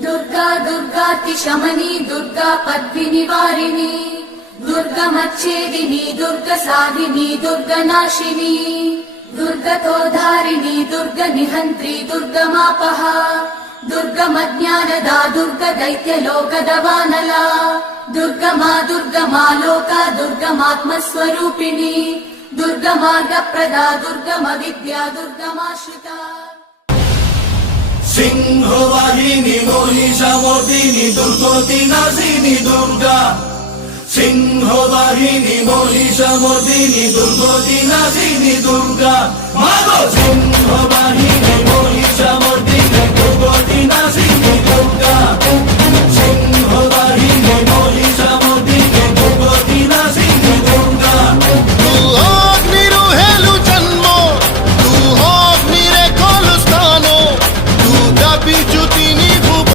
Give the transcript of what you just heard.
दुर्गा दुर्गातिशमनी दुर्गा पद्मिनिवारिणी दुर्गमच्छेदिनी दुर्गसाधिनी दुर्गनाशिनी दुर्गतोधारिणी दुर्गनिहन्त्री दुर्गमापहा दुर्गमज्ञानदा दुर्गदैत्यलोकदवानला दुर्गमा दुर्गमा लोका दुर्गमात्मस्वरूपिणी दुर्गमार्गप्रदा दुर्गमविद्या दुर्गमाश्रिता सिंहवाहिनी मोहिषामर्दिनी दुर्गति नाशिनी दुर्गा सिंहवाहिनी मोहिषामर्दिनी दुर्गति नाशिनी दुर्गा मागो सिंहवाहिनी मोहिषा